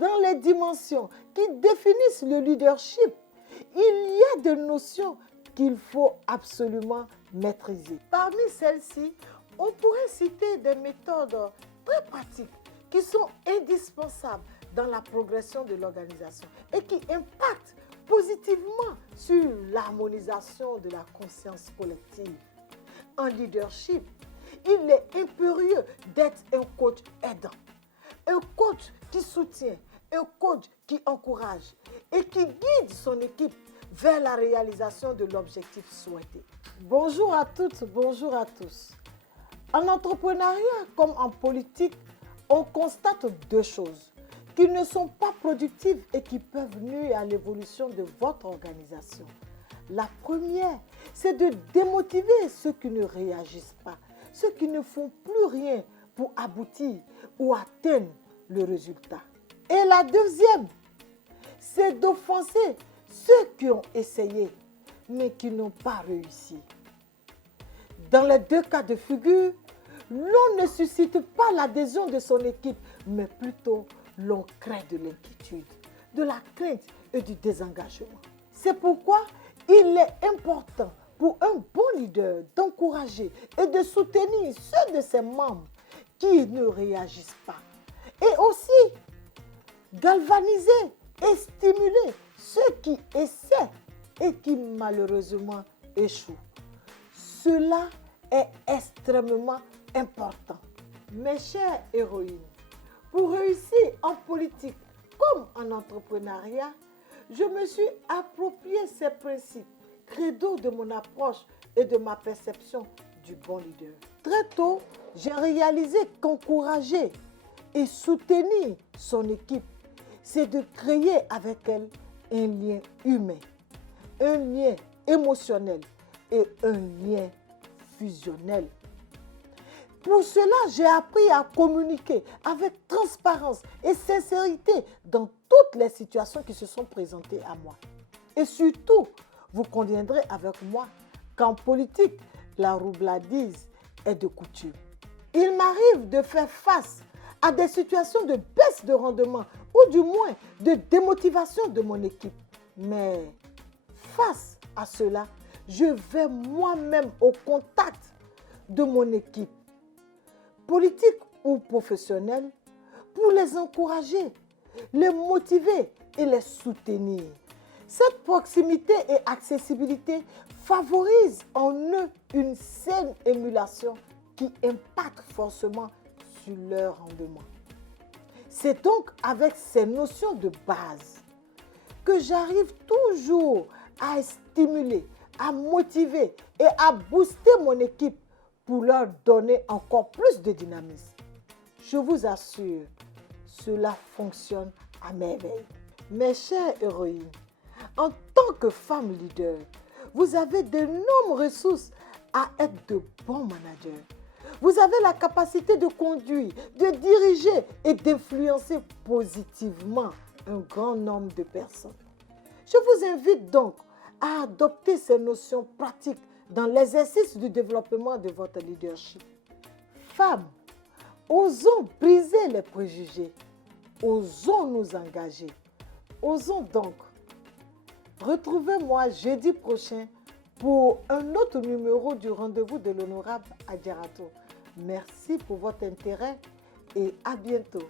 dans les dimensions qui définissent le leadership, il y a des notions qu'il faut absolument maîtriser. Parmi celles-ci, on pourrait citer des méthodes très pratiques qui sont indispensables dans la progression de l'organisation et qui impactent positivement sur l'harmonisation de la conscience collective. En leadership, il est impérieux d'être un coach aidant, un coach qui soutient, un coach qui encourage et qui guide son équipe vers la réalisation de l'objectif souhaité. Bonjour à toutes, bonjour à tous. En entrepreneuriat comme en politique, on constate deux choses qui ne sont pas productives et qui peuvent nuire à l'évolution de votre organisation. La première, c'est de démotiver ceux qui ne réagissent pas, ceux qui ne font plus rien pour aboutir ou atteindre le résultat. Et la deuxième, c'est d'offenser ceux qui ont essayé, mais qui n'ont pas réussi. Dans les deux cas de figure, l'on ne suscite pas l'adhésion de son équipe, mais plutôt l'on crée de l'inquiétude, de la crainte et du désengagement. C'est pourquoi il est important pour un bon leader d'encourager et de soutenir ceux de ses membres qui ne réagissent pas. Et aussi galvaniser et stimuler ceux qui essaient et qui malheureusement échouent. Cela est extrêmement important. Mes chères héroïnes, pour réussir en politique comme en entrepreneuriat, je me suis approprié ces principes, credo de mon approche et de ma perception du bon leader. Très tôt, j'ai réalisé qu'encourager et soutenir son équipe, c'est de créer avec elle un lien humain, un lien émotionnel et un lien fusionnel. Pour cela, j'ai appris à communiquer avec transparence et sincérité dans toutes les situations qui se sont présentées à moi. Et surtout, vous conviendrez avec moi qu'en politique, la roublardise est de coutume. Il m'arrive de faire face à des situations de baisse de rendement ou du moins de démotivation de mon équipe. Mais face à cela, je vais moi-même au contact de mon équipe, politique ou professionnelle, pour les encourager, les motiver et les soutenir. Cette proximité et accessibilité favorisent en eux une saine émulation qui impacte forcément sur leur rendement. C'est donc avec ces notions de base que j'arrive toujours à stimuler, à motiver et à booster mon équipe pour leur donner encore plus de dynamisme. Je vous assure, cela fonctionne à merveille. Mes chères héroïnes, en tant que femme leader, vous avez d'énormes ressources à être de bons managers. Vous avez la capacité de conduire, de diriger et d'influencer positivement un grand nombre de personnes. Je vous invite donc à adopter ces notions pratiques dans l'exercice du développement de votre leadership. Femmes, osons briser les préjugés, osons nous engager, osons donc. Retrouvez-moi jeudi prochain pour un autre numéro du rendez-vous de l'honorable Adjarato. Merci pour votre intérêt et à bientôt.